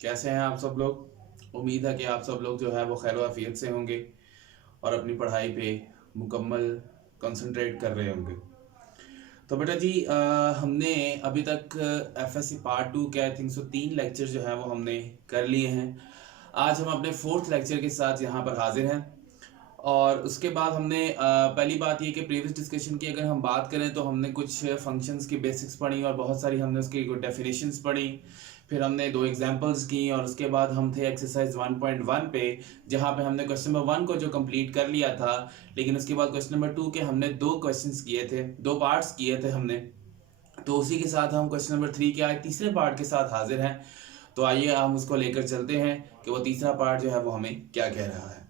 कैसे हैं आप सब लोग। उम्मीद है कि आप सब लोग जो है वो खैर आफियत से होंगे और अपनी पढ़ाई पे मुकम्मल कंसंट्रेट कर रहे होंगे। तो बेटा जी हमने अभी तक एफएससी पार्ट 2 के आई थिंक सो 3 लेक्चर जो है वो हमने कर लिए हैं। आज हम अपने 4th लेक्चर के साथ यहाँ पर हाजिर हैं। और उसके बाद हमने पहली बात ये कि प्रीवियस डिस्कशन की अगर हम बात करें तो हमने कुछ फंक्शंस की बेसिक्स पढ़ी और बहुत सारी हमने उसकी डेफिनेशंस पढ़ी। फिर हमने 2 एग्जांपल्स की और उसके बाद हम थे एक्सरसाइज 1.1 पे, जहाँ पे हमने क्वेश्चन नंबर 1 को जो कंप्लीट कर लिया था। लेकिन उसके बाद क्वेश्चन नंबर 2 के हमने 2 क्वेश्चंस किए थे, 2 पार्ट्स किए थे हमने। तो उसी के साथ हम क्वेश्चन नंबर 3 के आज तीसरे पार्ट के साथ हाजिर हैं। तो आइए हम उसको लेकर चलते हैं कि वो तीसरा पार्ट जो है वो हमें क्या कह रहा है।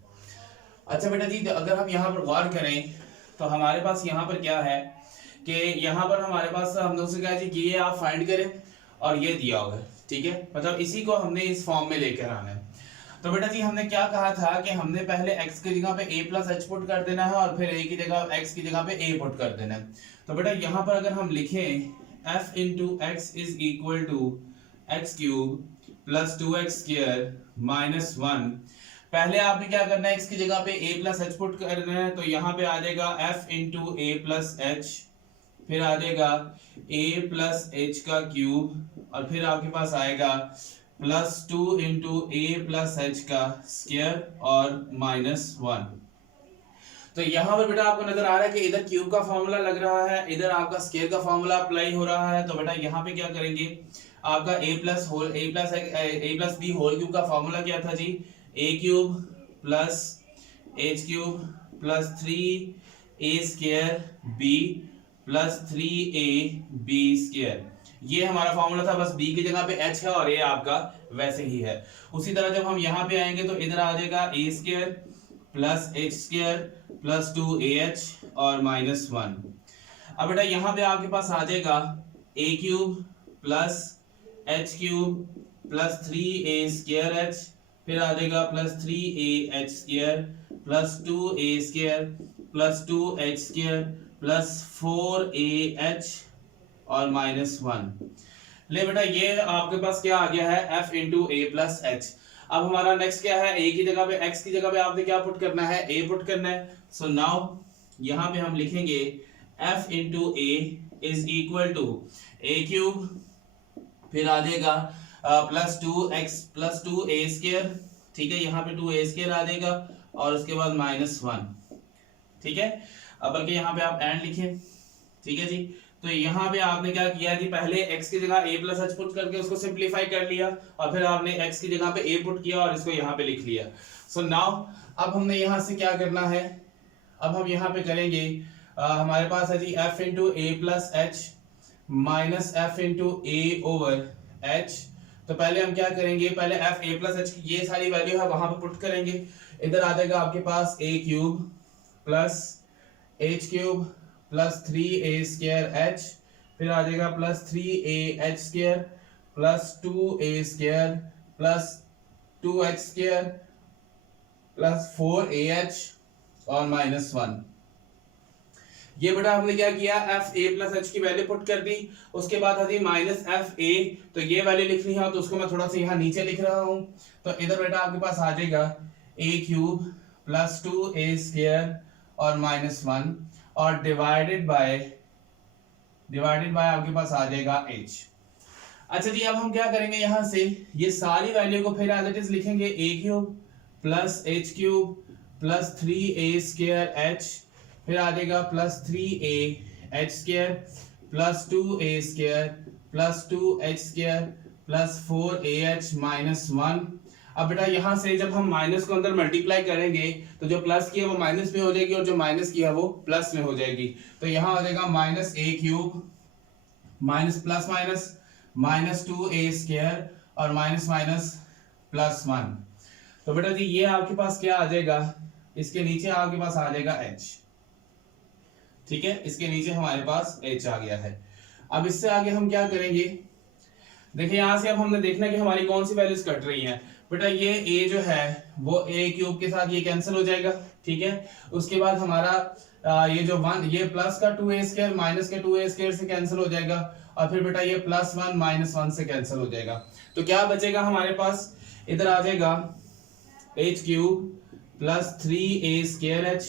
अच्छा बेटा जी, तो अगर हम यहाँ पर गौर करें तो हमारे पास यहाँ पर क्या है कि यहाँ पर हमारे पास हमने उससे कहा जी कि ये आप फाइंड करें और ये दिया हुआ है, ठीक है। मतलब इसी को हमने इस फॉर्म में लेकर आना है। तो बेटा जी हमने क्या कहा था कि हमने पहले x की जगह पे a प्लस एच पुट कर देना है और फिर a की जगह x की जगह पे a पुट कर देना है। तो बेटा यहाँ पर अगर हम लिखें f into x is equal to x cube plus 2x square minus 1। पहले आपने क्या करना है, x की जगह पे a प्लस एच पुट करना है। तो यहाँ पे आ जाएगा f into a plus h, फिर आ जाएगा a प्लस एच का क्यूब और फिर आपके पास आएगा plus 2 into a plus H का स्क्वायर और माइनस 1। तो यहाँ पर बेटा आपको नजर आ रहा है कि इधर क्यूब का फॉर्मूला लग रहा है, इधर आपका स्क्वायर का फॉर्मूला अप्लाई हो रहा है। तो बेटा यहाँ पे क्या करेंगे, आपका a plus b whole cube का फॉर्मूला क्या था जी, a cube plus h cube plus 3a square b plus 3a b square. ये हमारा फॉर्मूला था, बस b की जगह पे h है और a आपका वैसे ही है। उसी तरह जब हम यहाँ पे आएंगे तो इधर आ जाएगा a square plus H square plus 2ah और माइनस 1। अब बेटा यहाँ पे आपके पास आ जाएगा a cube plus h cube plus 3a square h, फिर आ जाएगा plus 3ah square plus 2a square plus 2h square plus 4ah और माइनस 1। ले बेटा ये आपके पास क्या आ गया है, f into a plus H. अब हमारा नेक्स्ट क्या है, a की जगह पे x की जगह पे आपने क्या पुट करना है, a पुट करना है। सो नाउ यहाँ पे हम लिखेंगे f into a is equal to a cube, फिर आ जाएगा plus 2x plus 2a square, ठीक है। यहाँ पे 2a स्क्वायर आ जाएगा और उसके बाद माइनस 1, ठीक है। अब बल्कि यहाँ पे आप एंड लिखें, ठीक है जी। तो यहाँ पे आपने क्या किया जी, पहले x की जगह a प्लस एच पुट करके उसको सिंप्लीफाई कर लिया और फिर आपने x की जगह पे a पुट किया और इसको यहाँ पे लिख लिया। सो नाउ अब हमने यहाँ से क्या करना है, अब हम यहाँ पे करेंगे हमारे पास है जी f into a plus h minus f into a over h. तो पहले हम क्या करेंगे, पहले f a प्लस एच की ये सारी वैल्यू है वहां पे पुट करेंगे। इधर आ जाएगा आपके पास a cube plus h cube plus 3a square h, फिर आ जाएगा plus 3ah square plus 2a square plus 2h square plus 4ah और माइनस 1। ये बेटा हमने क्या किया, एफ ए प्लस एच की वैल्यू पुट कर दी। उसके बाद आती माइनस एफ ए, तो ये वैल्यू लिखनी है तो उसको मैं थोड़ा सा यहाँ नीचे लिख रहा हूँ। तो इधर बेटा आपके पास आ जाएगा a cube plus 2a square और माइनस 1 और डिवाइडेड बाय आपके पास आ जाएगा h। अच्छा जी अब हम क्या करेंगे, यहाँ से ये सारी वैल्यू को फिर एज इट इज लिखेंगे a cube plus h cube plus 3a square h, फिर आ जाएगा plus 3a h square plus 2a square plus 2h square plus 4ah minus 1। अब बेटा यहाँ से जब हम माइनस को अंदर मल्टीप्लाई करेंगे तो जो प्लस की है वो माइनस में हो जाएगी और जो माइनस की है वो प्लस में हो जाएगी। तो यहाँ आ जाएगा minus a cube minus plus minus minus 2a square और माइनस माइनस प्लस 1। तो बेटा जी ये आपके पास क्या आ जाएगा, इसके नीचे आपके पास आ जाएगा h, ठीक है। इसके नीचे हमारे पास h आ गया है। अब इससे आगे हम क्या करेंगे, देखिए यहाँ से अब हमने देखना है कि हमारी कौन सी वैल्यूज कट रही हैं। बेटा ये a जो है वो a क्यूब के साथ ये कैंसिल हो जाएगा, ठीक है। उसके बाद हमारा ये जो 1 ये प्लस का 2a² माइनस के 2a² से कैंसिल हो जाएगा, और फिर बेटा ये +1 -1 से कैंसिल हो जाएगा। तो क्या बचेगा हमारे पास, इधर आ जाएगा h³ प्लस 3a²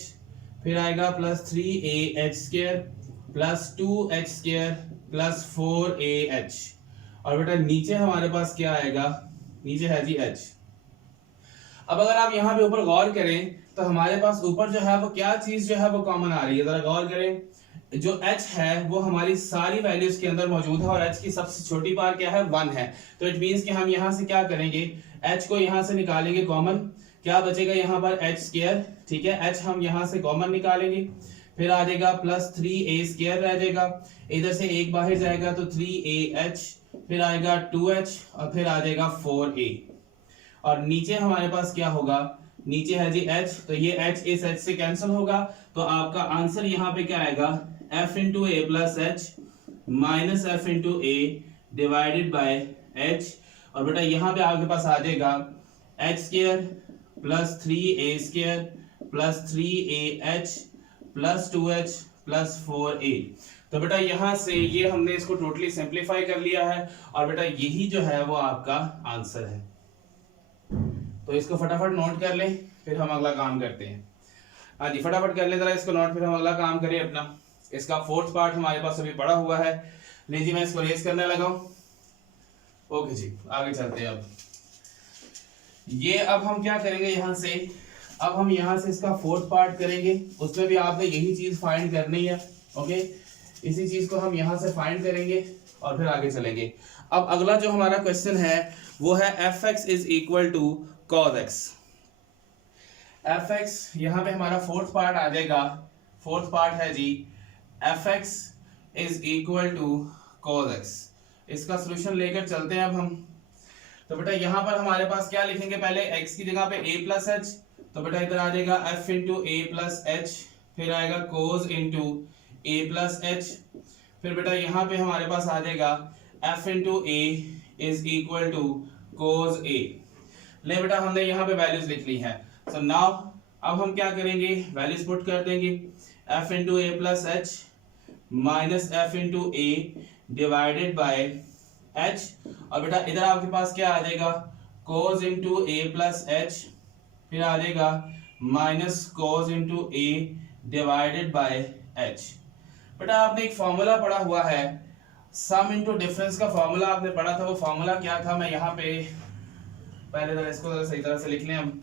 फिर आएगा plus 3ah² plus 2h² plus 4ah, और बेटा नीचे हमारे पास क्या आएगा, नीचे है जी h। अब अगर आप यहाँ पे ऊपर गौर करें तो हमारे पास ऊपर जो है वो क्या चीज जो है वो कॉमन आ रही है, जरा गौर करें, जो h है वो हमारी सारी वैल्यूज के अंदर मौजूद है, और h की सबसे छोटी पार क्या है, 1 है। तो इट मींस कि हम यहाँ से क्या करेंगे, h को यहाँ से निकालेंगे कॉमन, क्या बचेगा यहाँ पर h², ठीक है, h हम यहाँ से कॉमन निकालेंगे, फिर आ जाएगा प्लस 3a² रह जाएगा, इधर से एक बाहर जाएगा तो 3ah, फिर आएगा 2h और फिर आ जाएगा 4a, और नीचे हमारे पास क्या होगा, नीचे है जी h, तो ये h इस h से कैंसिल होगा, तो आपका आंसर यहाँ पे क्या आएगा, f into a plus h minus f into A divided by h, और बेटा यहाँ पे आपके पास आ जाएगा h² plus 3a² plus 3ah plus 2h plus 4a। तो बेटा यहाँ से ये हमने इसको टोटली सिंप्लीफाई कर लिया है, और बेटा यही जो है वो आपका आंसर है। तो इसको फटाफट नोट कर लें, फिर हम अगला काम करते हैं। हाँ जी, फटाफट कर लें जरा इसको नोट, फिर हम अगला काम करें अपना। इसका 4th पार्ट हमारे पास अभी पड़ा हुआ है। नहीं जी, मैं इसको रेस करने लगा हूँ। ओके जी, आगे चलते हैं। अब ये अब हम क्या करेंगे, यहाँ से अब हम यहाँ से इसका 4th पार्ट करेंगे, उसमें भी आपने यही चीज फाइंड करनी है। ओके, इसी चीज को हम यहाँ से फाइंड करेंगे और फिर आगे चलेंगे। अब अगला जो हमारा क्वेश्चन है वो है fx is equal to cos x। fx यहाँ पे हमारा 4th पार्ट आ जाएगा, 4th पार्ट है जी fx is equal to cos x। इसका सोल्यूशन लेकर चलते हैं अब हम। तो बेटा यहाँ पर हमारे पास क्या लिखेंगे, पहले x की जगह पे a प्लस एच, तो बेटा इधर आ जाएगा f into a plus h, फिर आएगा cos into a plus h, फिर बेटा यहाँ पे हमारे पास आ जाएगा f into a is equal to cos a. ले बेटा हमने यहाँ पे वैल्यूज लिख ली हैं। सो नाउ अब हम क्या करेंगे, वैल्यूज पुट कर देंगे, f into a plus h minus f into A divided by h, और बेटा इधर आपके पास क्या आ जाएगा, cos into a plus h, फिर आ जाएगा minus cos into A divided by h। बेटा आपने एक फॉर्मूला पढ़ा हुआ है, सम इंटू डिफरेंस का फॉर्मूला आपने पढ़ा था। वो फॉर्मूला क्या था, मैं यहाँ पे पहले जरा इसको सही तरह से लिख लें हम।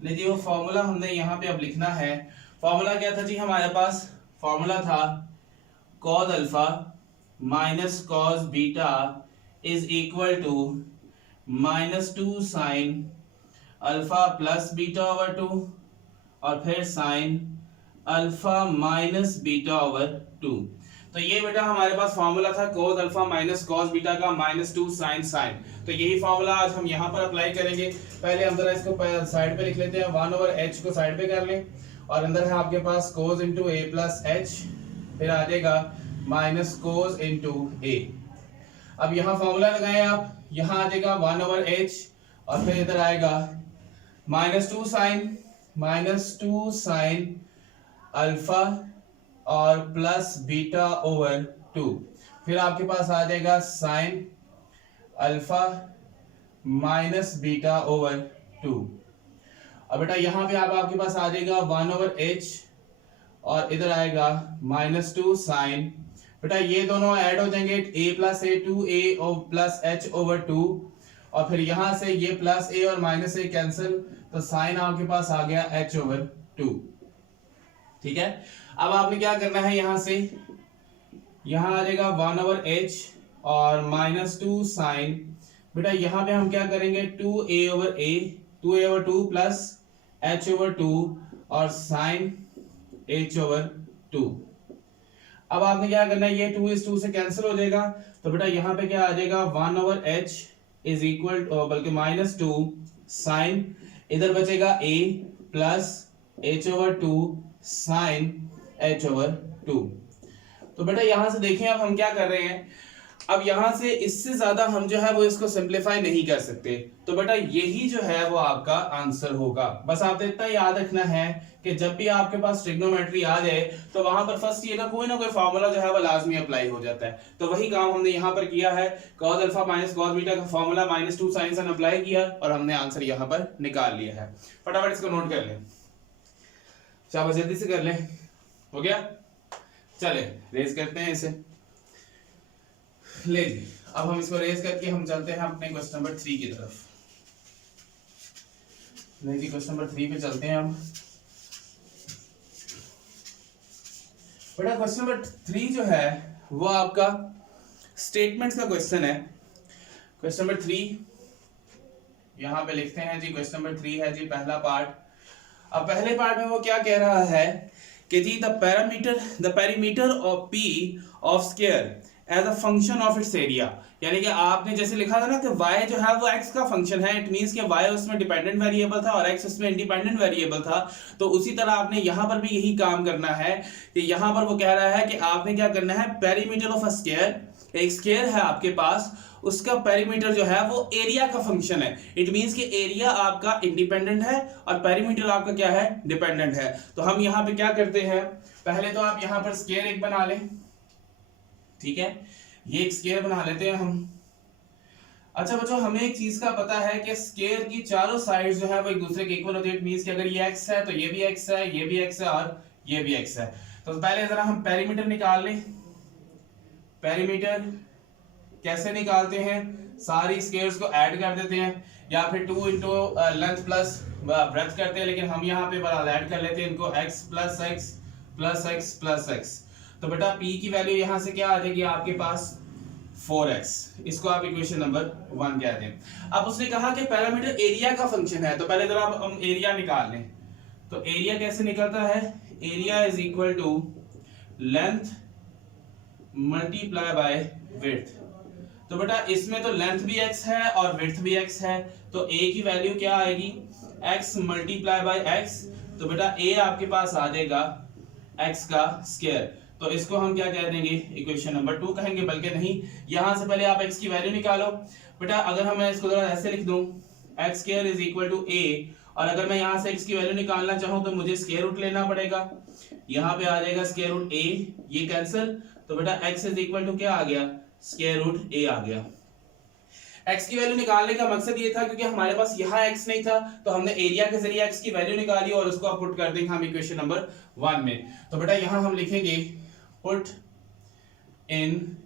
लीजिए वो फॉर्मूला हमने यहाँ पे अब लिखना है। फॉर्मूला क्या था जी, हमारे पास फॉर्मूला था cos alpha minus cos beta is equal to -2 sine alpha plus beta over 2, और फिर sine alpha minus beta over 2। तो ये बेटा हमारे पास फॉर्मूला था cos alpha minus cos beta का -2 साइन साइन। तो यही फॉर्मूला आज हम यहाँ पर अप्लाई करेंगे। पहले हम जरा इसको साइड पे लिख लेते हैं, 1/h को साइड पे कर लें, और अंदर है आपके पास cos into a plus h, फिर आ जाएगा माइनस कोस इंटू ए। अब यहाँ फॉर्मूला लगाएं आप, यहाँ आ जाएगा 1/h, और फिर इधर आएगा -2 साइन अल्फा और प्लस बीटा ओवर 2, फिर आपके पास आ जाएगा sign alpha minus beta over 2। अब बेटा यहाँ पे आपके पास आ जाएगा 1/h, और इधर आएगा -2 साइन, बेटा ये दोनों ऐड हो जाएंगे, a प्लस ए 2a और प्लस h ओवर 2, और फिर यहाँ से ये प्लस a और माइनस a कैंसिल, तो साइन आपके पास आ गया h ओवर 2। ठीक है, अब आपने क्या करना है, यहाँ से यहाँ आ जाएगा 1/h और -2 साइन, बेटा यहाँ पे हम क्या करेंगे 2a over 2 plus h over 2 और साइन h ओवर 2। अब आपने क्या करना है, ये 2 इस 2 से कैंसिल हो जाएगा, तो बेटा यहाँ पे क्या आ जाएगा 1/h इज इक्वल बल्कि -2 साइन, इधर बचेगा a plus h over 2 sine h over 2। तो बेटा यहाँ से देखें अब हम क्या कर रहे हैं, अब यहाँ से इससे ज्यादा हम जो है वो इसको सिंप्लीफाई नहीं कर सकते, तो बेटा यही जो है वो आपका आंसर होगा। बस आपने इतना याद रखना है कि जब भी आपके पास ट्रिग्नोमेट्री आ जाए तो वहां पर फर्स्ट ईयर का कोई ना कोई फार्मूला जो है वो लाजमी अप्लाई हो जाता है। तो वही काम हमने यहाँ पर किया है, cos alpha minus cos beta का फार्मूला -2 sin सन अप्लाई किया और हमने आंसर यहाँ पर निकाल लिया है। फटाफट इसको नोट कर लें, शाबाश जल्दी से कर लें। हो गया, चले रेज करते हैं इसे। ले जी, अब हम इसको रेज करके हम चलते हैं अपने क्वेश्चन नंबर 3 की तरफ। नहीं जी, क्वेश्चन नंबर 3 पे चलते हैं हम। बेटा क्वेश्चन नंबर 3 जो है वो आपका स्टेटमेंट्स का क्वेश्चन है। क्वेश्चन नंबर 3 यहाँ पे लिखते हैं जी, क्वेश्चन नंबर 3 है जी पहला पार्ट। अब पहले पार्ट में वो क्या कह रहा है कि जी the perimeter of p of square as a function of its area, यानी कि आपने जैसे लिखा था ना कि y जो है वो x का फंक्शन है, इट मींस कि y उसमें डिपेंडेंट वेरिएबल था और x उसमें इंडिपेंडेंट वेरिएबल था। तो उसी तरह आपने यहाँ पर भी यही काम करना है कि यहाँ पर वो कह रहा है कि आपने क्या करना है, पेरीमीटर ऑफ अ स्क्वायर, एक स्क्वायर है आपके पास, उसका पेरीमीटर जो है वो एरिया का फंक्शन है। इट मींस कि एरिया आपका इंडिपेंडेंट है और पेरीमीटर आपका क्या है, डिपेंडेंट है। तो हम यहाँ पे क्या करते हैं, पहले तो आप यहाँ पर स्क्वायर एक बना लें, ठीक है, ये एक स्क्वायर बना लेते हैं हम। अच्छा बच्चों, हमें एक चीज का पता है कि स्क्वायर की चारों साइड्स जो है वो एक दूसरे के इक्वल होती है। इट मींस कि अगर ये x है तो ये भी x है, ये भी x है और ये भी x है। तो पहले जरा हम पेरीमीटर निकाल लें। पेरीमीटर कैसे निकालते हैं, सारी स्क्वायर्स को ऐड कर देते हैं या फिर 2 इंटू लेंथ प्लस ब्रेड्थ करते हैं, लेकिन हम यहाँ पे बड़ा ऐड कर लेते हैं इनको, x plus x plus x plus x। तो बेटा p की वैल्यू यहाँ से क्या आ जाएगी आपके पास, 4x। इसको आप इक्वेशन नंबर 1 कहते हैं। अब उसने कहा कि पैरामीटर एरिया का फंक्शन है, तो पहले जरा हम एरिया निकाल लें। तो एरिया कैसे निकलता है, area is equal to length multiply by width. तो बेटा इसमें तो लेंथ भी x है और विड्थ भी x है, तो a की वैल्यू क्या आएगी, x मल्टीप्लाई बाय x। तो बेटा a आपके पास आ जाएगा x का स्क्वायर। तो इसको हम क्या कह देंगे, इक्वेशन नंबर 2 कहेंगे, बल्कि नहीं, यहां से पहले आप x की वैल्यू निकालो। बेटा अगर हम इसको जरा ऐसे लिख दूं, x square is equal to a, और अगर मैं यहां से x की वैल्यू निकालना चाहूं तो मुझे स्क्वायर रूट लेना पड़ेगा। यहां पे आ जाएगा स्क्वायर रूट a, ये कैंसिल। तो बेटा x इज इक्वल टू क्या आ गया, स्क्वायर रूट a आ गया। x की वैल्यू निकालने का मकसद ये था क्योंकि हमारे पास यहाँ x नहीं था, तो हमने एरिया के जरिए x की वैल्यू निकाली और उसको पुट कर देंगे हम इक्वेशन नंबर 1 में। तो बेटा यहाँ हम लिखेंगे पुट इन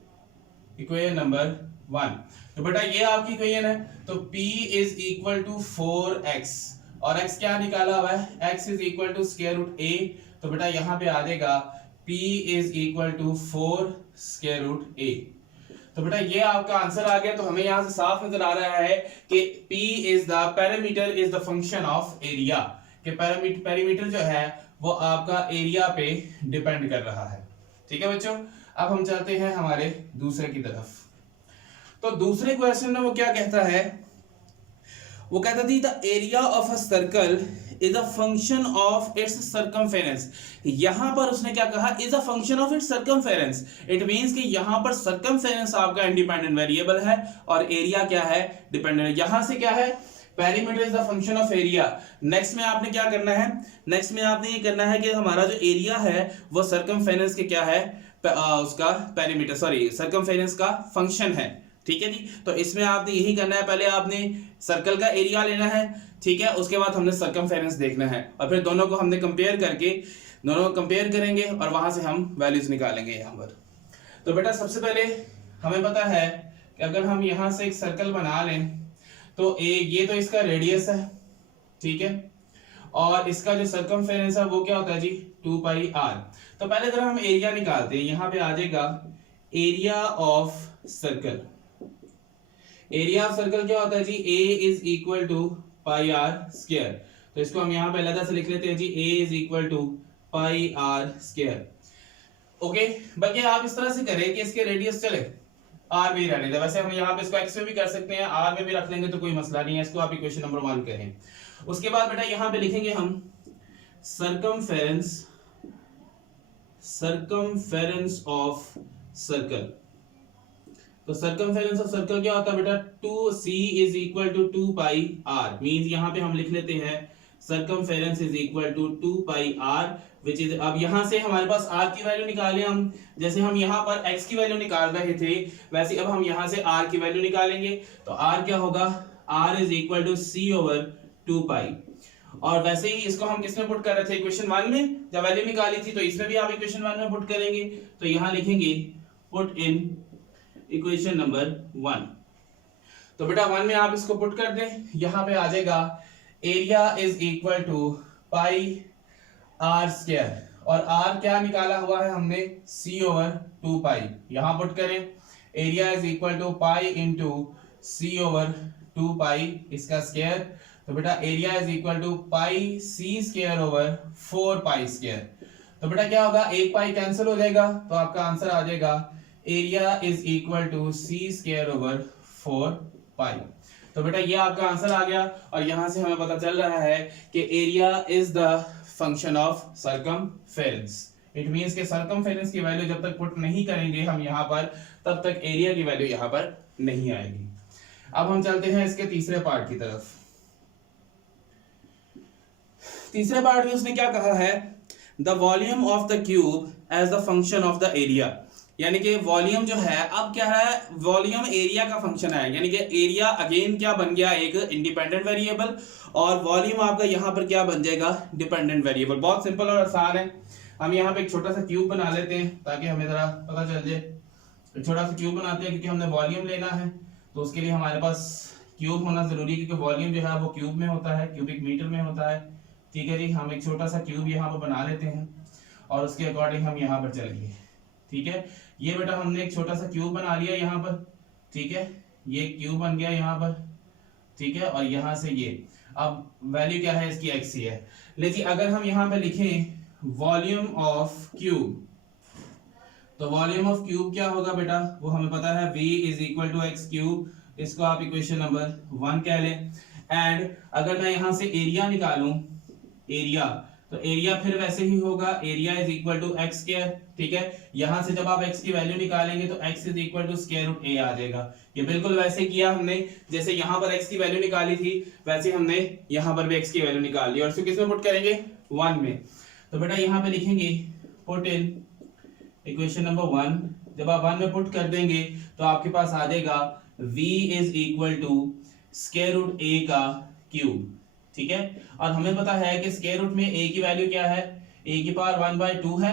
इक्वेशन नंबर 1। तो बेटा ये आपकी इक्वेशन है, तो p is equal to 4x और x क्या निकाला हुआ है, x is equal to square root a। तो बेटा यहाँ पे आ जाएगा p is equal to 4 square root a। तो बेटा ये आपका आंसर आ गया। तो हमें यहां से साफ नजर आ रहा है कि P is the parameter is the function of area, कि पैरामीटर जो है वो आपका एरिया पे डिपेंड कर रहा है। ठीक है बच्चों, अब हम चलते हैं हमारे दूसरे की तरफ। तो दूसरे क्वेश्चन में वो क्या कहता है, वो कहता थी the area of a circle is a function of it's circumference. यहां पर उसने क्या कहा, is a function of it's circumference. It means कि यहां पर सर्कमफेरेंस आपका इंडिपेंडेंट वेरिएबल है और एरिया क्या है, डिपेंडेंट है। यहां से क्या है, perimeter is the function of area. Next में आपने क्या करना है, नेक्स्ट में आपने ये करना है कि हमारा जो एरिया है वो सर्कमफेरेंस के क्या है, उसका पेरीमीटर, सॉरी सर्कमफेरेंस का फंक्शन है। ठीक है जी, तो इसमें आपने यही करना है, पहले आपने सर्कल का एरिया लेना है, ठीक है, उसके बाद हमने सर्कमफेरेंस देखना है और फिर दोनों को हमने कंपेयर करके, दोनों को कंपेयर करेंगे और वहां से हम वैल्यूज निकालेंगे यहाँ पर। तो बेटा सबसे पहले हमें पता है कि अगर हम यहाँ से एक सर्कल बना लें तो ये तो इसका रेडियस है, ठीक है, और इसका जो सर्कमफेरेंस है वो क्या होता है जी, 2 पाई r। तो पहले जरा हम एरिया निकालते हैं। यहाँ पे आ जाएगा area of circle. Area of circle क्या होता है जी, a is equal to pi r square. तो इसको हम यहाँ पे अलग से लिख लेते हैं जी, a is equal to pi r square. Okay, बल्कि आप इस तरह से करें कि इसके रेडियस चले r भी रहने दे। वैसे हम यहाँ पे इसको x में भी कर सकते हैं, r में भी रख लेंगे तो कोई मसला नहीं है। इसको आप इक्वेशन नंबर 1 कहें। उसके बाद बेटा यहाँ पे लिखेंगे हम सर्कमफेरेंस ऑफ सर्कल। तो सर्कमफेरेंस ऑफ सर्कल क्या होता है बेटा, 2c is equal to 2 pi r। Means यहाँ पे हम लिख लेते हैं circumference is equal to 2 pi r which is, अब यहां से हमारे पास r की वैल्यू निकाले हम, जैसे हम यहां पर x की वैल्यू निकाल रहे थे वैसे अब हम यहां से r की वैल्यू निकालेंगे। तो r क्या होगा, r is equal to c over 2 pi. और वैसे ही इसको हम किसमें पुट कर रहे थे, इक्वेशन 1 में जब वैल्यू निकाली थी, तो इसमें भी आप इक्वेशन 1 में पुट करेंगे। तो यहां लिखेंगे पुट इन इक्वेशन नंबर 1। तो बेटा 1 में आप इसको पुट कर दें, यहां पे आ जाएगा area is equal to pi r square, और आर क्या निकाला हुआ है हमने, c ओवर 2 पाई। यहां पुट करें, area is equal to pi into c over 2 pi इसका स्क्वायर। तो बेटा area is equal to pi c square over 4 pi square. तो बेटा क्या होगा, एक पाई कैंसिल हो जाएगा, तो आपका आंसर आ जाएगा area is equal to c square over 4 pi. तो बेटा ये आपका आंसर आ गया, और यहां से हमें पता चल रहा है कि area is the function of circumference. It means के सर्कमफेरेंस की वैल्यू जब तक पुट नहीं करेंगे हम यहां पर, तब तक एरिया की वैल्यू यहां पर नहीं आएगी। अब हम चलते हैं इसके तीसरे पार्ट की तरफ। तीसरे पार्ट में उसने क्या कहा है, the volume of the cube as the function of the area. यानी कि वॉल्यूम जो है, अब क्या है, वॉल्यूम एरिया का फंक्शन है, यानी कि एरिया अगेन क्या बन गया, एक इंडिपेंडेंट वेरिएबल, और वॉल्यूम आपका यहाँ पर क्या बन जाएगा, डिपेंडेंट वेरिएबल। बहुत सिंपल और आसान है। हम यहाँ पे एक छोटा सा क्यूब बना लेते हैं ताकि हमें जरा पता चल जाए। एक छोटा सा क्यूब बनाते हैं क्योंकि हमने वॉल्यूम लेना है, तो उसके लिए हमारे पास क्यूब होना जरूरी है, क्योंकि वॉल्यूम जो है वो क्यूब में होता है, क्यूबिक मीटर में होता है। ठीक है जी, हम एक छोटा सा क्यूब यहाँ पर बना लेते हैं और उसके अकॉर्डिंग हम यहाँ पर चलेंगे। ठीक है, ये बेटा हमने एक छोटा सा क्यूब बना लिया यहाँ पर। ठीक है, ये क्यूब बन गया यहाँ पर। ठीक है, और यहाँ से ये, अब वैल्यू क्या है इसकी, x ही है। लेकिन अगर हम यहाँ पे लिखें वॉल्यूम ऑफ क्यूब, तो वॉल्यूम ऑफ क्यूब क्या होगा बेटा, वो हमें पता है v is equal to x cube. इसको आप इक्वेशन नंबर 1 कह लें। एंड अगर मैं यहाँ से एरिया निकालूं, एरिया, तो एरिया फिर वैसे ही होगा, area is equal to x square. ठीक है, यहां से जब आप x की वैल्यू निकालेंगे तो x is equal to square root a आ जाएगा। ये बिल्कुल वैसे किया हमने, जैसे यहां पर x की वैल्यू निकाली थी वैसे हमने यहां पर भी x की वैल्यू निकाल ली, और इसको किसमें पुट करेंगे, 1 में। तो बेटा यहां पे लिखेंगे पुट इन इक्वेशन नंबर 1। जब आप 1 में पुट कर देंगे तो आपके पास आ जाएगा v is equal to square root a का क्यूब। ठीक है, और हमें पता है कि स्क्वायर रूट में a की वैल्यू क्या है, a की पावर 1/2 है,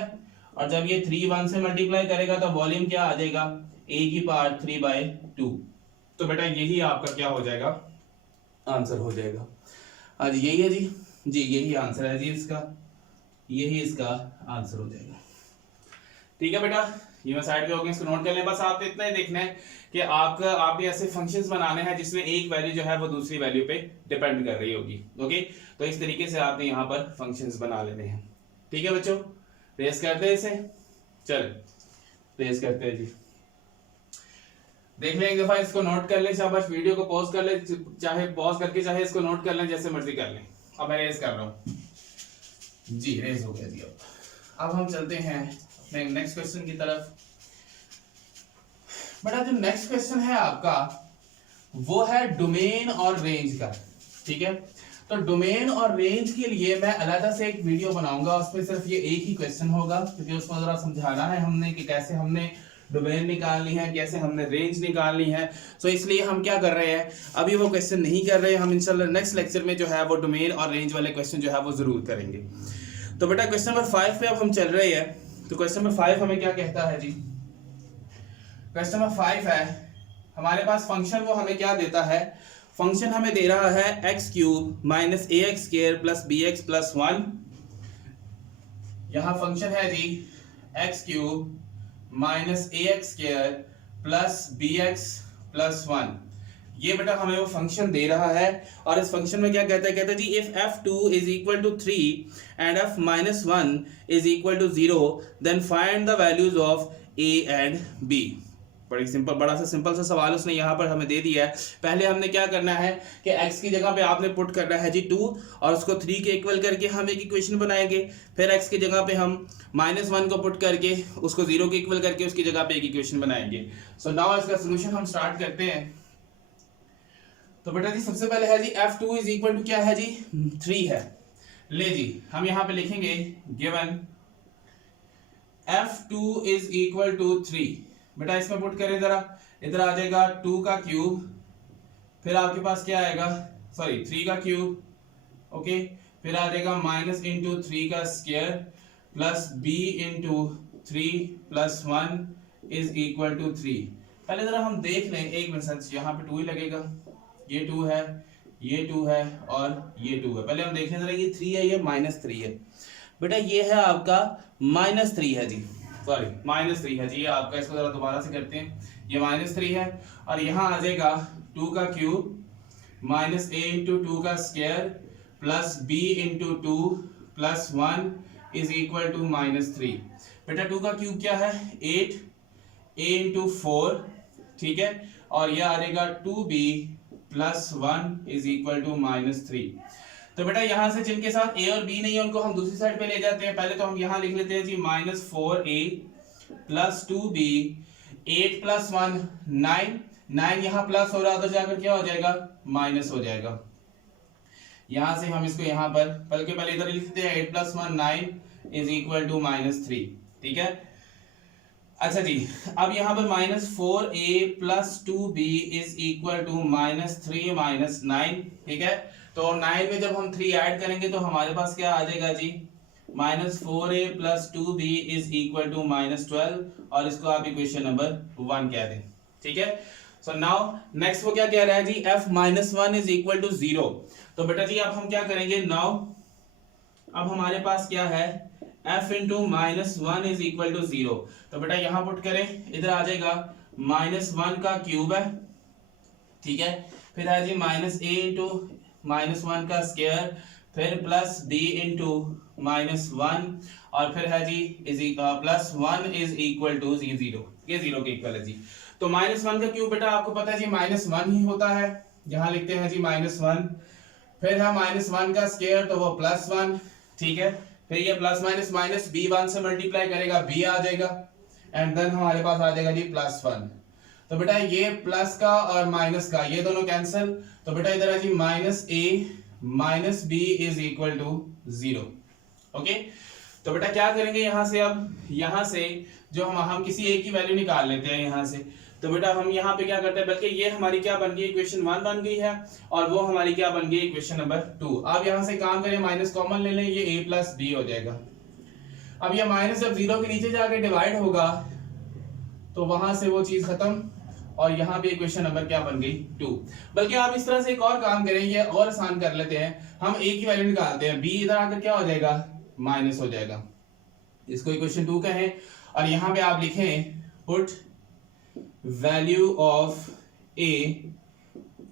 और जब ये 3 1 से मल्टीप्लाई करेगा तो वॉल्यूम क्या आ जाएगा, a की पावर 3/2। तो बेटा यही आपका क्या हो जाएगा, आंसर हो जाएगा। आज यही है जी यही आंसर है जी इसका, यही इसका आंसर हो जाएगा। ठीक है बेटा, ये मैं साइड पे हो गया, इसको नोट कर लें। बस आपको इतना ही देखना है कि आप भी ऐसे फंक्शंस बनाने हैं जिसमें एक वैल्यू जो है वो दूसरी वैल्यू पे डिपेंड कर रही होगी। ओके, तो इस तरीके से आपने यहाँ पर फंक्शंस बना लेने हैं। ठीक है बच्चों, रेस करते हैं इसे, चल रेस करते हैं जी। देख लें एक दफा, इसको नोट कर लें, शाबाश। वीडियो को पॉज कर ले, चाहे पॉज करके चाहे इसको नोट कर लें, जैसे मर्जी कर लें। अब मैं रेस कर रहा हूँ जी, रेस हो गया जी। अब हम चलते हैं नेक्स्ट क्वेश्चन की तरफ। बेटा जो नेक्स्ट क्वेश्चन है आपका वो है डोमेन और रेंज का। ठीक है, तो डोमेन और रेंज के लिए मैं अलग से एक वीडियो बनाऊंगा, उसमें सिर्फ ये एक ही क्वेश्चन होगा, क्योंकि उसको जरा समझाना है हमने कि कैसे हमने डोमेन निकालनी है, कैसे हमने रेंज निकालनी है। तो इसलिए हम क्या कर रहे हैं, अभी वो क्वेश्चन नहीं कर रहे हैं, हम इंशाल्लाह नेक्स्ट लेक्चर में जो है वो डोमेन और रेंज वाले क्वेश्चन जो है वो जरूर करेंगे। तो बेटा क्वेश्चन नंबर 5 पे अब हम चल रहे हैं। तो क्वेश्चन नंबर 5 हमें क्या कहता है जी, क्वेश्चन नंबर 5 है हमारे पास फंक्शन, वो हमें क्या देता है, फंक्शन हमें दे रहा है x cube minus a x square plus b x plus 1। यहां फंक्शन है जी x cube minus a x square plus b x plus 1। ये बेटा हमें वो फंक्शन दे रहा है, और इस फंक्शन में क्या कहता है, कहता है जी if f2 is equal to 3 and f minus 1 is equal to 0 then find the values of a and b। बड़ी सिंपल, बड़ा सा सिंपल सा सवाल उसने यहाँ पर हमें दे दिया है। पहले हमने क्या करना है कि x की जगह पे आपने पुट करना है जी 2, और उसको 3 के इक्वल करके हम एक इक्वेशन बनाएंगे। फिर x की जगह पे हम -1 को पुट करके उसको 0 के इक्वल करके उसकी जगह पे एक इक्वेशन बनाएंगे। सो नाउ इसका सोल्यूशन हम स्टार्ट करते हैं। तो बेटा जी सबसे पहले है जी f2 इज इक्वल टू क्या है जी 3 है। ले जी हम यहाँ पे लिखेंगे given F2 is equal to 3। बेटा इसमें पुट करें जरा, इधर आ जाएगा 2 का क्यूब, फिर आपके पास क्या आएगा, सॉरी 3 का क्यूब, ओके, फिर आ जाएगा माइनस इंटू 3 का square plus b into 3 plus 1 is equal to 3। पहले जरा हम देख लें, एक मिनट, यहाँ पे 2 ही लगेगा, ये 2 है, ये 2 है और ये 2 है। पहले हम देख लें जरा, ये 3 है, ये -3 है। बेटा ये है आपका -3 है जी, सॉरी -3 है जी, ये आपका, इसको जरा दोबारा से करते हैं, ये -3 है और यहाँ आ जाएगा 2 का क्यूब माइनस a इंटू 2 का square plus b into 2 plus 1 is equal to -3। बेटा 2 का क्यूब क्या है 8, a इंटू 4, ठीक है, और यह आ जाएगा 2b plus 1 is equal to -3। तो बेटा यहां से जिनके साथ a और b नहीं है उनको हम दूसरी साइड पे ले जाते हैं। पहले तो हम यहां लिख लेते हैं जी -4a प्लस 2b, 8 प्लस 1 9, 9 यहाँ प्लस हो रहा है, उधर जाकर क्या हो जाएगा माइनस हो जाएगा। यहां से हम इसको यहाँ पर बल्कि पहले इधर लिखते हैं 8 प्लस 1 9 इज इक्वल टू -3, ठीक है। अच्छा जी, अब यहाँ पर -4a plus 2b is equal to -3 minus 9, ठीक है। तो 9 में जब हम 3 ऐड करेंगे तो हमारे पास क्या आ जाएगा जी -4a plus 2b is equal to -12, और इसको आप इक्वेशन नंबर 1 कह दें, ठीक है। सो नाउ नेक्स्ट वो क्या कह रहा है जी f-1 इज इक्वल टू 0। तो बेटा जी अब हम क्या करेंगे, नाउ अब हमारे पास क्या है f into -1 is equal to 0। तो बेटा यहां पुट करें, इधर आ जाएगा -1 का क्यूब है, ठीक है, फिर है जी -a इंटू -1 का स्क्वायर, फिर प्लस b इंटू -1 और फिर है जी प्लस 1 इज इक्वल टू 0, ये 0 के इक्वल है जी। तो -1 का क्यूब बेटा आपको पता है जी -1 ही होता है, यहां लिखते हैं जी -1, फिर है -1 का स्क्वायर तो वो +1, ठीक है, फिर ये प्लस माइनस माइनस b1 से मल्टीप्लाई करेगा b आ जाएगा, एंड देन हमारे पास आ जाएगा जी +1। तो बेटा ये प्लस का और माइनस का ये दोनों कैंसिल, तो बेटा इधर है जी -a - b is equal to 0, okay. तो बेटा क्या करेंगे यहाँ से, अब यहाँ से जो हम किसी एक की वैल्यू निकाल लेते हैं यहाँ से। तो बेटा हम यहाँ पे क्या करते हैं, बल्कि ये हमारी क्या बन गई इक्वेशन 1 बन गई है, और वो हमारी क्या बन गई इक्वेशन नंबर 2। अब यहाँ से काम करें, माइनस कॉमन ले लें, ये a प्लस b हो जाएगा। अब ये माइनस जब 0 के नीचे जाके डिवाइड होगा तो वहां से वो चीज खत्म, और यहाँ पे इक्वेशन नंबर क्या बन गई 2। बल्कि आप इस तरह से एक और काम करें, ये और आसान कर लेते हैं, हम a की वैल्यू निकालते हैं, b इधर आकर क्या हो जाएगा माइनस हो जाएगा, इसको इक्वेशन 2 कहें, और यहाँ पे आप लिखें put value of a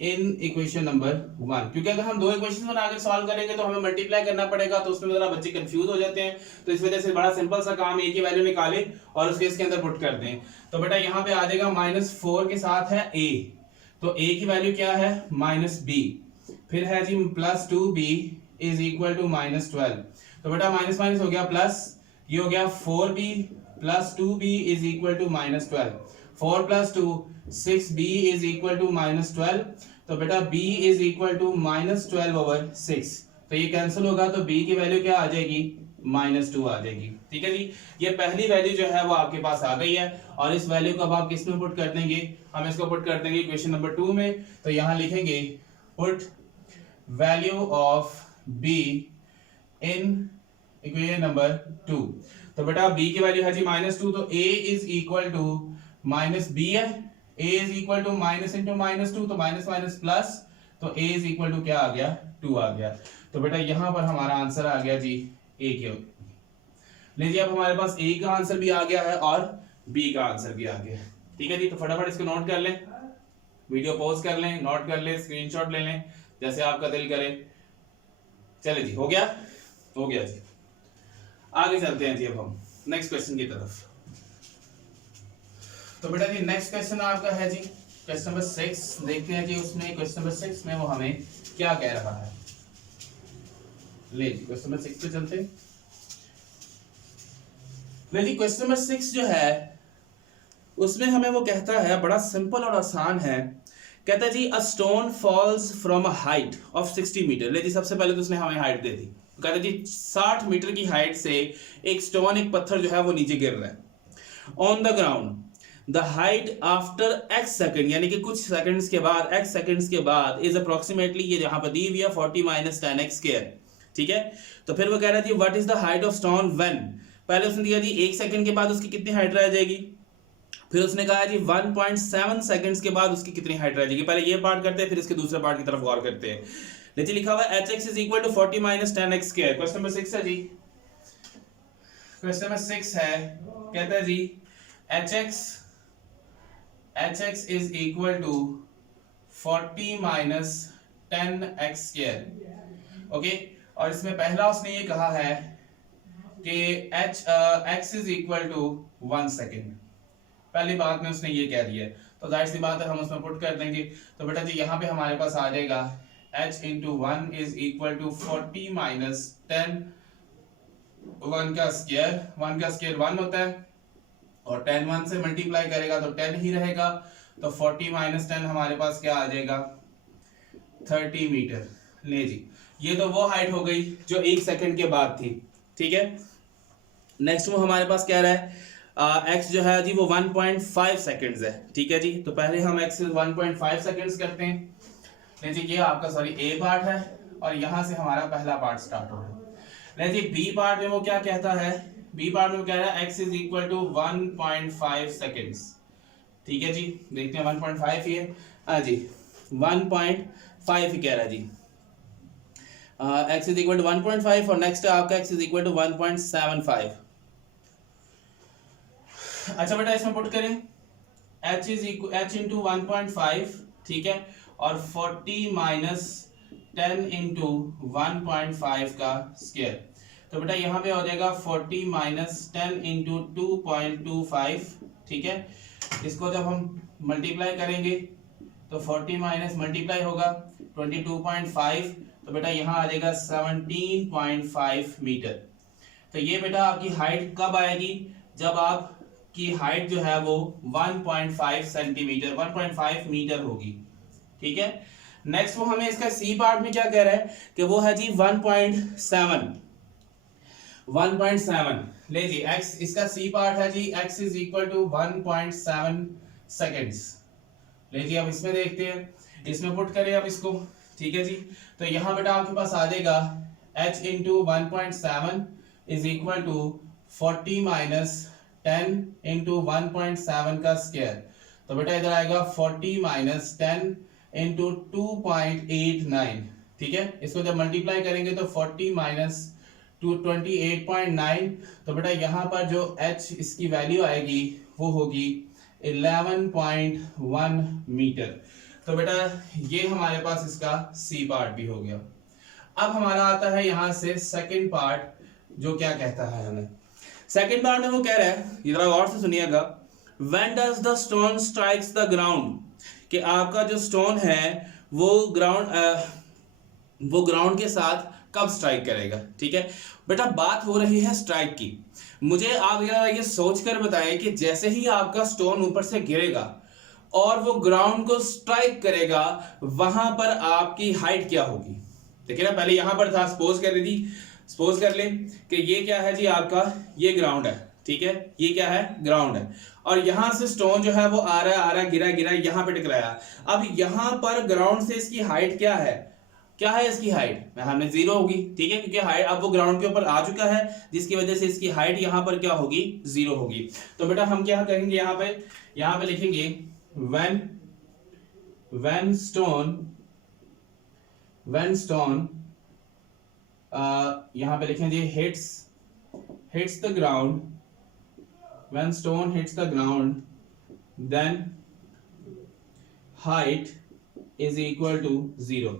in equation number 1, क्योंकि अगर हम दो इक्वेशन बनाकर सॉल्व करेंगे तो हमें मल्टीप्लाई करना पड़ेगा, तो उसमें जरा बच्चे कंफ्यूज हो जाते हैं। तो इस वजह से बड़ा सिंपल सा काम, a की वैल्यू निकालें और उसके इसके अंदर पुट कर दें। तो बेटा यहाँ पे आ जाएगा -4 के साथ है a, तो a की वैल्यू क्या है -b, फिर है जी +2b इज इक्वल टू -12। तो बेटा माइनस माइनस हो गया प्लस, ये हो गया 4b plus 2b is equal to -12, 4 plus 2 6b is equal to -12। तो बेटा b इज इक्वल टू -12/6, तो ये कैंसिल होगा, तो b की वैल्यू क्या आ जाएगी -2 आ जाएगी, ठीक है जी। ये पहली वैल्यू जो है वो आपके पास आ गई है, और इस वैल्यू को अब आप किस में पुट कर देंगे, हम इसको पुट कर देंगे इक्वेशन नंबर 2 में। तो यहाँ लिखेंगे put value of b in equation number 2। तो बेटा b की वैल्यू है जी -2, तो a is equal to -b है, a is equal to minus into -2, तो माइनस माइनस प्लस, तो a इज इक्वल टू क्या आ गया 2 आ गया। तो बेटा यहाँ पर हमारा आंसर आ गया जी a के। लीजिए अब हमारे पास a का आंसर भी आ गया है और b का आंसर भी आ गया है, ठीक है जी। तो फटाफट इसको नोट कर लें, वीडियो पॉज कर लें, नोट कर लें, स्क्रीनशॉट ले लें, जैसे आपका दिल करे। चले जी, हो गया जी, आगे चलते हैं जी अब हम नेक्स्ट क्वेश्चन की तरफ। तो बेटा जी नेक्स्ट क्वेश्चन आपका है जी क्वेश्चन नंबर 6, देखते हैं जी उसमें क्वेश्चन नंबर 6 में वो हमें क्या कह रहा है। ले जी क्वेश्चन नंबर 6 पे चलते हैं। ले जी क्वेश्चन नंबर 6 जो है उसमें हमें वो कहता है, बड़ा सिंपल और आसान है, कहता है जी a stone falls from a height of 60 metre. ले जी सबसे पहले तो उसने हमें हाइट दे दी, तो कहते जी 60 मीटर की हाइट से एक स्टोन, एक पत्थर जो है वो नीचे गिर रहा है on the ground, the height after x second, यानी कि कुछ सेकंड्स के बाद, x सेकंड्स के बाद इज अप्रोक्सीमेटली, ये यहाँ पर दी हुई है 40 माइनस 10x स्क्वायर, ठीक है। तो फिर वो कह रहा है what is the height of stone when, पहले उसने दिया जी 1 सेकंड के बाद उसकी कितनी हाइट रह जाएगी, फिर उसने कहा जी 1.7 सेकंड्स के बाद उसकी कितनी हाइट रह जाएगी। पहले ये पार्ट करते हैं फिर इसके दूसरे पार्ट की तरफ गौर करते हैं। नीचे लिखा हुआ है hx is equal to 40 minus 10x square. Question number 6 है जी, क्वेश्चन नंबर 6 है, कहता है जी hx is equal to 40 minus 10x square, okay. और इसमें पहला उसने ये कहा है कि x is equal to 1 second, पहली बात में उसने ये कह दिया है, तो जाहिर सी बात है हम उसमें पुट कर देंगे। तो बेटा जी यहाँ पे हमारे पास आ जाएगा h into 1 is equal to 40 minus 10, 1 का स्क्वायर 1 होता है, और 10 1 से मल्टीप्लाई करेगा तो 10 ही रहेगा, तो 40 माइनस 10 हमारे पास क्या आ जाएगा 30 मीटर। ले जी, ये तो वो हाइट हो गई जो 1 सेकंड के बाद थी, ठीक है। नेक्स्ट वो हमारे पास कह रहा है x जो है जी वो 1.5 सेकंड्स है, ठीक है जी। तो पहले हम x 1.5 सेकंड्स करते हैं। ले जी, ये आपका सॉरी a पार्ट है, और यहां से हमारा पहला पार्ट स्टार्ट हो रहा है। ले जी, b पार्ट में वो क्या कहता है, b पार्ट में कह रहा है x is equal to 1.5 seconds, ठीक है जी। देखते हैं 1.5 ही है, हाँ जी 1.5 ही कह रहा है जी। x इज इक्वल टू 1.5 और नेक्स्ट आपका x इज इक्वल टू 1.75। अच्छा बेटा इसमें पुट करें h is equal h into 1.5, ठीक है, और 40 माइनस 10 इंटू 1.5 का स्क्वायर। तो बेटा यहाँ पे हो जाएगा 40 माइनस 10 इंटू 2.25, ठीक है। इसको जब हम मल्टीप्लाई करेंगे तो 40 माइनस मल्टीप्लाई होगा 22.5, तो बेटा यहाँ आ जाएगा 17.5 मीटर। तो ये बेटा आपकी हाइट कब आएगी, जब आप की हाइट जो है वो 1.5 सेंटीमीटर 1.5 मीटर होगी, ठीक है। नेक्स्ट वो हमें इसका सी पार्ट में क्या कह रहा है कि वो है जी 1.7। ले जी x, इसका सी पार्ट है जी x is equal to 1.7 seconds. ले जी अब इसमें देखते हैं, इसमें पुट करें अब इसको, ठीक है जी। तो यहाँ बेटा आपके पास आ जाएगा h into 1.7 is equal to 40 minus 10 into 1.7 का स्क्वायर। तो बेटा इधर आएगा 40 माइनस 10 इंटू 2.89, ठीक है। इसको जब मल्टीप्लाई करेंगे तो 40 माइनस 28.9, तो बेटा यहाँ पर जो h इसकी वैल्यू आएगी वो होगी 11.1 मीटर। तो बेटा ये हमारे पास इसका सी पार्ट भी हो गया। अब हमारा आता है यहाँ से सेकंड पार्ट, जो क्या कहता है हमें। सेकंड पार्ट में वो कह रहा है, इधर गौर से सुनिएगा, when does the stone strikes the ground, कि आपका जो स्टोन है वो ग्राउंड के साथ कब स्ट्राइक करेगा, ठीक है। बेटा बात हो रही है स्ट्राइक की, मुझे आप ये सोच कर बताएं कि जैसे ही आपका स्टोन ऊपर से गिरेगा और वो ग्राउंड को स्ट्राइक करेगा, वहां पर आपकी हाइट क्या होगी। देखिए ना, पहले यहां पर था, सपोज कर ले कि ये क्या है जी आपका, ये ग्राउंड है, ठीक है, ये क्या है ग्राउंड है, और यहां से स्टोन जो है वो आ रहा गिरा यहां पे टकराया। अब यहां पर ग्राउंड से इसकी हाइट क्या है इसकी हाइट हमने 0 होगी, ठीक है, क्योंकि हाइट अब वो ग्राउंड के ऊपर आ चुका है, जिसकी वजह से इसकी हाइट यहां पर क्या होगी 0 होगी। तो बेटा हम क्या करेंगे, यहाँ पे लिखेंगे when stone यहाँ पे लिखेंगे hits the ground, when stone hits the ground then height is equal to 0,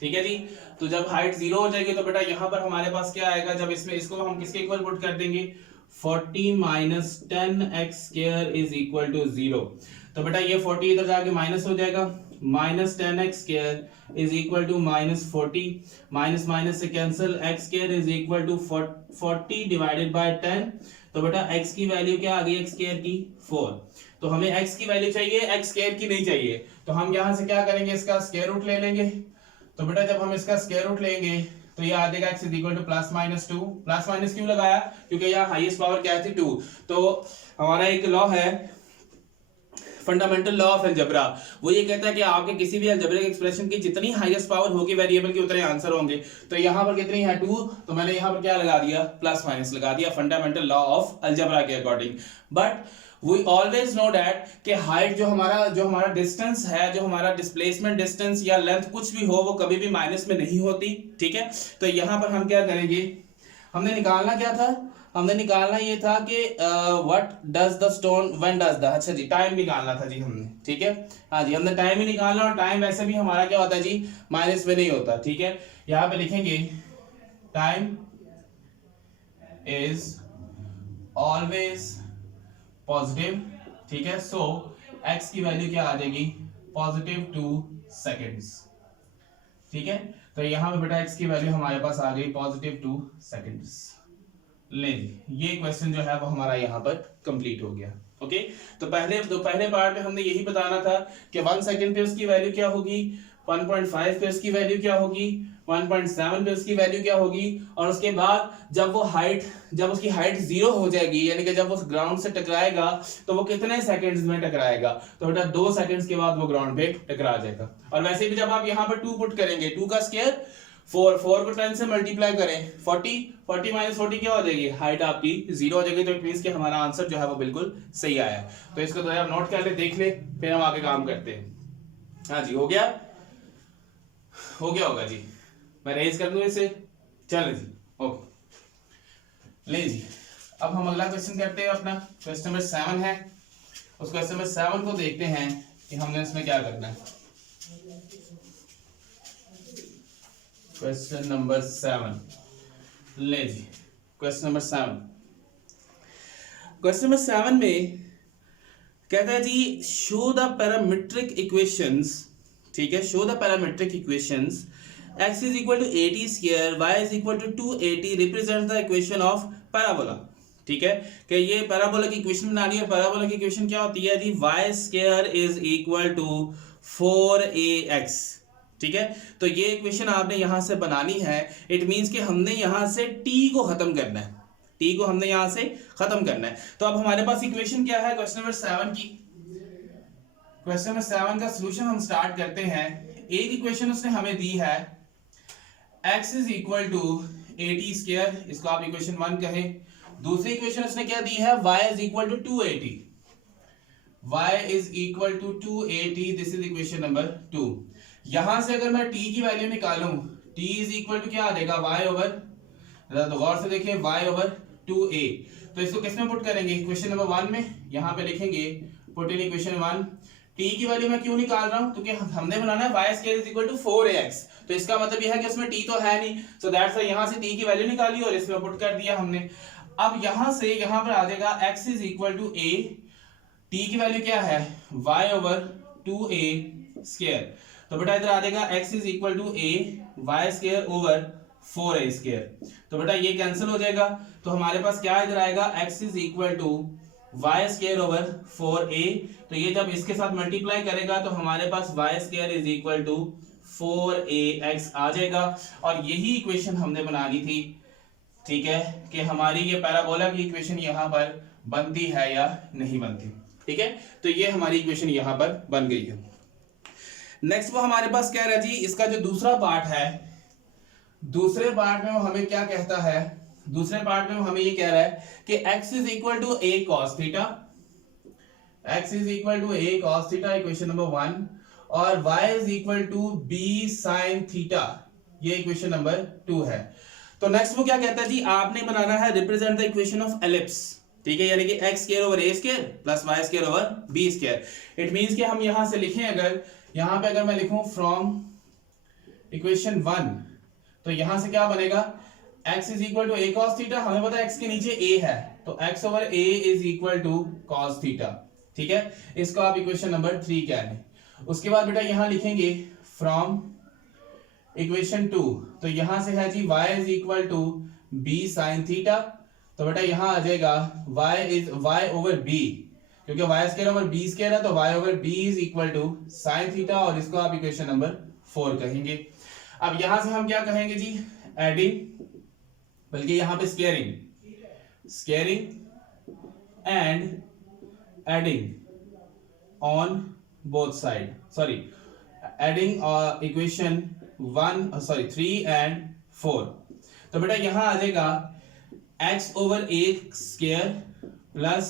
ठीक है जी। तो जब हाइट 0 हो जाएगी तो बेटा यहाँ पर हमारे पास क्या आएगा, जब इसको हम किसके इक्वल पुट कर देंगे, 40 minus 10x square is equal to 0। तो बेटा ये 40 इधर जाके माइनस हो जाएगा, minus 10x square is equal to minus 40, minus minus से cancel, x square is equal to 40 divided by 10। तो बेटा x की वैल्यू क्या आ गई, x स्क्वायर की 4। तो हमें x की वैल्यू चाहिए, x स्क्वायर की नहीं चाहिए, तो हम यहां से क्या करेंगे, इसका स्क्वायर रूट ले लेंगे। तो बेटा जब हम इसका स्क्वायर रूट लेंगे तो ये आ जाएगा x is equal two plus minus 2। Plus minus क्यों लगाया, क्योंकि यहाँ हाईएस्ट पावर क्या थी 2। तो हमारा एक लॉ है फंडामेंटल लॉ ऑफ अलजेब्रा, वो ये कहता है कि आपके किसी भी अलजेब्रिक एक्सप्रेशन की जितनी हाईएस्ट पावर होगी वेरिएबल के उतने आंसर होंगे। तो यहाँ पर कितनी है 2, तो मैंने यहाँ पर क्या लगा दिया, प्लस माइनस लगा दिया फंडामेंटल लॉ ऑफ अलजेब्रा के according. But we always know that कि हाइट जो हमारा डिस्टेंस है, जो हमारा डिस्प्लेसमेंट डिस्टेंस या लेंथ कुछ भी हो, वो कभी भी माइनस में नहीं होती, ठीक है। तो यहाँ पर हम क्या करेंगे, हमने निकालना क्या था, हमने निकालना ये था कि what does the stone when does the, अच्छा जी टाइम निकालना था जी हमने, ठीक है। हाँ जी हमने टाइम ही निकालना, और टाइम वैसे भी हमारा क्या होता है जी, माइनस में नहीं होता, ठीक है। यहाँ पे लिखेंगे टाइम इज ऑलवेज पॉजिटिव, ठीक है। सो x की वैल्यू क्या आ जाएगी, पॉजिटिव 2 सेकेंड्स, ठीक है। तो यहाँ पे बेटा x की वैल्यू हमारे पास आ गई पॉजिटिव 2 सेकेंड्स। ले ये क्वेश्चन जो है वो हमारा यहाँ पर कंप्लीट हो गया। ओके, तो पहले पार्ट में हमने यही बताना था कि 1 सेकंड पे उसकी वैल्यू क्या होगी, 1.5 पे उसकी वैल्यू क्या होगी, 1.7 पे उसकी वैल्यू क्या होगी, और उसके बाद जब उसकी हाइट 0 हो जाएगी, यानी कि जब वो ग्राउंड से टकराएगा तो वो कितने सेकंड्स में टकराएगा, तो बेटा 2 सेकंड्स के बाद वो ग्राउंड पे टकरा जाएगा। और वैसे भी जब आप यहाँ पर 2 पुट करेंगे, 2 का स्क्वायर 4 को 10 से मल्टीप्लाई करें, 40 माइनस 40 क्या हो जाएगी, हाइट आपकी 0 हो जाएगी। तो इट मींस कि हमारा आंसर जो है वो बिल्कुल सही आया है। तो इसको तो यार नोट कर ले, देख ले, फिर हम आगे काम करते हैं। हाँ जी हो गया होगा जी, मैं रेज कर दूं इसे, चलो जी ओके। ले जी अब हम अगला क्वेश्चन करते हैं, अपना क्वेश्चन नंबर 7 है। उस क्वेश्चन नंबर 7 को देखते हैं कि हमने इसमें क्या करना है। क्वेश्चन नंबर 7, ले जी क्वेश्चन नंबर 7, क्वेश्चन नंबर 7 में कहता है जी शो द पैरामीट्रिक इक्वेशंस, ठीक है, show the parametric equations x is equal to 80 square, y is equal to 280 represents the equation of parabola, ठीक है। कि ये पैराबोला की इक्वेशन बनानी है। पैराबोला की इक्वेशन क्या होती है जी, y square is equal to 4ax, ठीक है। तो ये इक्वेशन आपने यहां से बनानी है। इट मींस कि हमने यहां से t को खत्म करना है, t को हमने यहां से खत्म करना है। तो अब हमारे पास इक्वेशन क्या है क्वेश्चन नंबर 7 की। क्वेश्चन नंबर 7 का सॉल्यूशन हम स्टार्ट करते हैं। एक इक्वेशन उसने हमें दी है x is equal to 80 square, इसको आप इक्वेशन 1 कहें। दूसरी इक्वेशन उसने क्या दी है, y is equal to 280, y is equal to 280, this is equation number 2। यहां से अगर मैं t की वैल्यू निकालूं, t इज इक्वल टू क्या आ जाएगा, y ओवर, तो गौर से देखिए y ओवर 2a। तो इसको किस में पुट करेंगे, इक्वेशन नंबर 1 में। यहां पे लिखेंगे पुट इन इक्वेशन 1। t की वैल्यू मैं क्यों निकाल रहा हूं, क्योंकि हमने बनाना है y square is equal to 4ax। तो इसका मतलब यह है कि उसमें t तो है नहीं, सो दैट्स व्हाई यहां से t की वैल्यू निकाली और इसमें पुट कर दिया हमने। अब यहां से यहां पर आ जाएगा x is equal to a, t की वैल्यू क्या है, y ओवर 2a स्क्वायर। तो बेटा इधर आ जाएगा x is equal to a y square over 4a square. तो बेटा ये कैंसिल हो जाएगा, तो हमारे पास क्या इधर आएगा, x is equal to y square over 4a। तो ये जब इसके साथ मल्टीप्लाई करेगा तो हमारे पास y square is equal to 4ax आ जाएगा। और यही इक्वेशन हमने बनानी थी, ठीक है, कि हमारी ये पैराबोला की इक्वेशन यहाँ पर बनती है या नहीं बनती, ठीक है। तो ये हमारी इक्वेशन यहाँ पर बन गई है। नेक्स्ट वो हमारे पास कह रहा है जी, इसका जो दूसरा पार्ट है, दूसरे पार्ट में वो हमें क्या कहता है, दूसरे पार्ट में वो हमें ये कह रहा है कि x is equal to a cos theta, x is equal to a cos theta, equation number 1, और y is equal to b sin theta, ये इक्वेशन नंबर 2 है। तो नेक्स्ट वो क्या कहता है जी, आपने बनाना है represent the equation of ellipse, ठीक है, यानी कि x square over a square plus y square over b square. It means कि हम यहां से लिखें, अगर यहां पे अगर मैं लिखूं फ्रॉम इक्वेशन 1, तो यहां से क्या बनेगा, x is equal to a cos theta, हमें पता है x के नीचे a है, तो x over a is equal to cos theta, ठीक है। इसको आप इक्वेशन नंबर 3 कह लें। उसके बाद बेटा यहां लिखेंगे फ्रॉम इक्वेशन 2, तो यहां से है जी y is equal to b sin theta. तो बेटा यहां आ जाएगा y ओवर b, क्योंकि y square over b square है, तो y over b is equal to sin theta, और इसको आप इक्वेशन नंबर 4 कहेंगे। अब यहां से हम क्या कहेंगे जी, एडिंग, बल्कि यहां पे squaring and adding on both side, sorry adding equation 3 and 4। तो बेटा यहां आ जाएगा x over a square plus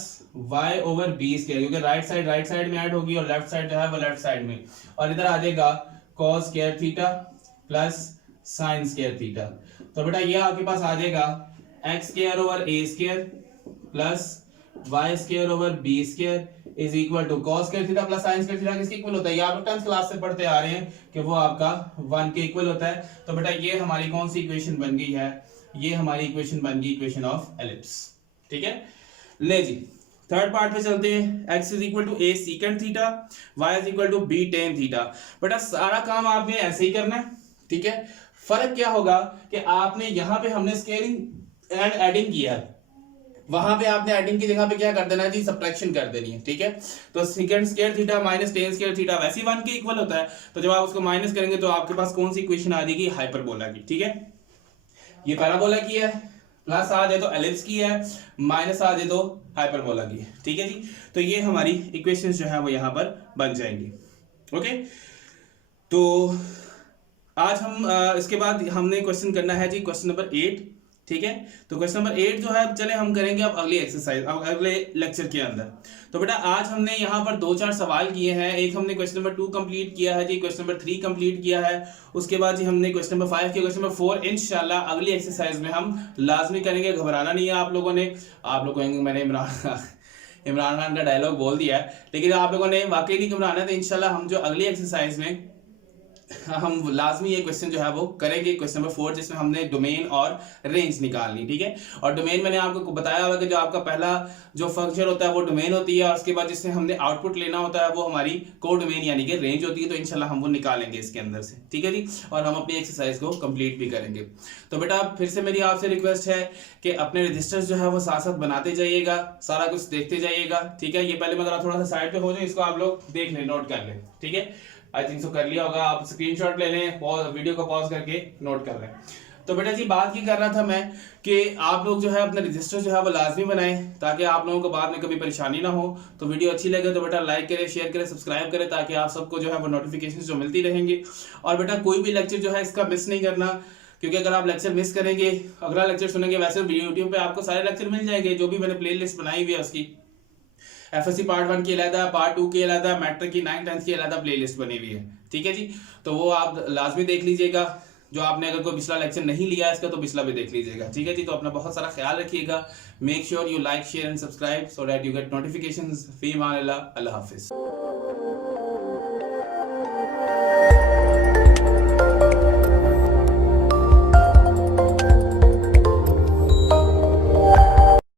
y over b square, क्योंकि राइट साइड में ऐड होगी और लेफ्ट साइड जो है वो लेफ्ट साइड में, और इधर आ जाएगा cos square theta plus sin square theta. तो बेटा ये आपके पास आ जाएगा x square over a square plus y square over b square is equal to cos square theta plus sin square theta किसके इक्वल होता है, ये आप लोग 10th क्लास से पढ़ते आ रहे हैं कि वो आपका 1 के इक्वल होता है। तो बेटा ये हमारी कौन सी इक्वेशन बन गई है, ये हमारी इक्वेशन बन गई इक्वेशन ऑफ एलिप्स। ठीक है, ले जी थर्ड पार्ट पे चलते हैं। x is equal to a secant theta, y is equal to b tan theta. बेटा सारा काम आपने ऐसे ही करना है, ठीक है। फर्क क्या होगा कि आपने यहाँ पे हमने स्केलिंग एंड एडिंग किया है, वहां पे आपने एडिंग की जगह पे क्या कर देना है जी, सब्ट्रैक्शन कर देनी है। ठीक है, तो secant square theta minus ten square theta वैसे ही 1 के इक्वल होता है, तो जब आप उसको माइनस करेंगे तो आपके पास कौन सी इक्वेशन आ जाएगी, हाइपरबोला की। ठीक है, ये पैराबोला की है, प्लस आ जाए तो एलिप्स की है, माइनस आ जाए तो हाइपरबोला की है। ठीक है जी, तो ये हमारी इक्वेशंस जो है वो यहाँ पर बन जाएंगी। ओके, तो आज हम इसके बाद हमने क्वेश्चन करना है जी क्वेश्चन नंबर 8। ठीक है, तो क्वेश्चन नंबर 8 जो है चले हम करेंगे अब अगली एक्सरसाइज, अब अगले लेक्चर के अंदर। तो बेटा आज हमने यहाँ पर 2-4 सवाल किए हैं। एक हमने क्वेश्चन नंबर 2 कंप्लीट किया है जी, क्वेश्चन नंबर 3 कंप्लीट किया है, उसके बाद जी हमने क्वेश्चन नंबर 5 किया, क्वेश्चन नंबर 4 इंशाल्लाह अगली एक्सरसाइज में हम लाजमी करेंगे। घबराना नहीं है आप लोगों ने, आप लोगों को मैंने इमरान खान का डायलॉग बोल दिया है, लेकिन आप लोगों ने वाकई नहीं घबराना। तो इंशाल्लाह हम जो अगली एक्सरसाइज में हम लाजमी ये क्वेश्चन जो है वो करेंगे, क्वेश्चन नंबर 4, जिसमें हमने डोमेन और रेंज निकालनी। ठीक है, और डोमेन मैंने आपको बताया हुआ कि जो आपका पहला जो फंक्शन होता है वो डोमेन होती है, और उसके बाद जिससे हमने आउटपुट लेना होता है वो हमारी कोडोमेन यानी कि रेंज होती है। तो इंशाल्लाह हम वो निकालेंगे इसके अंदर से। ठीक है जी, और हम अपनी एक्सरसाइज को कंप्लीट भी करेंगे। तो बेटा फिर से मेरी आपसे रिक्वेस्ट है कि अपने रजिस्टर्स जो है वो साथ साथ बनाते जाइएगा, सारा कुछ देखते जाइएगा। ठीक है, ये पहले मैं जरा थोड़ा सा साइड पे हो जाए, इसको आप लोग देख लें, नोट कर लें। ठीक है, आई थिंक सो कर लिया होगा, आप स्क्रीनशॉट ले लें, वीडियो को पॉज करके नोट कर लें। तो बेटा जी बात ये कर रहा था मैं कि आप लोग जो है अपने रजिस्टर जो है वो लाजमी बनाएं, ताकि आप लोगों को बाद में कभी परेशानी ना हो। तो वीडियो अच्छी लगे तो बेटा लाइक करें, शेयर करें, सब्सक्राइब करें, ताकि आप सबको जो है वो नोटिफिकेशन जो मिलती रहेंगी। और बेटा कोई भी लेक्चर जो है इसका मिस नहीं करना, क्योंकि अगर आप लेक्चर मिस करेंगे, अगला लेक्चर सुनेंगे, वैसे यूट्यूब पे आपको सारे लेक्चर मिल जाएंगे, जो भी मैंने प्ले लिस्ट बनाई हुई है उसकी एफएससी पार्ट 1 की अलग, पार्ट 2 की अलग, मैट्रिक की 9th 10th की अलग प्लेलिस्ट बनी हुई है। ठीक है जी, तो वो आप लाजमी देख लीजिएगा। जो आपने अगर कोई पिछला लेक्चर नहीं लिया इसका, तो पिछला भी देख लीजिएगा। ठीक है जी, तो अपना बहुत सारा ख्याल रखिएगा। Make sure you like, share and subscribe so that you get notifications. फी मान अल्लाह, अल्लाह हाफिज।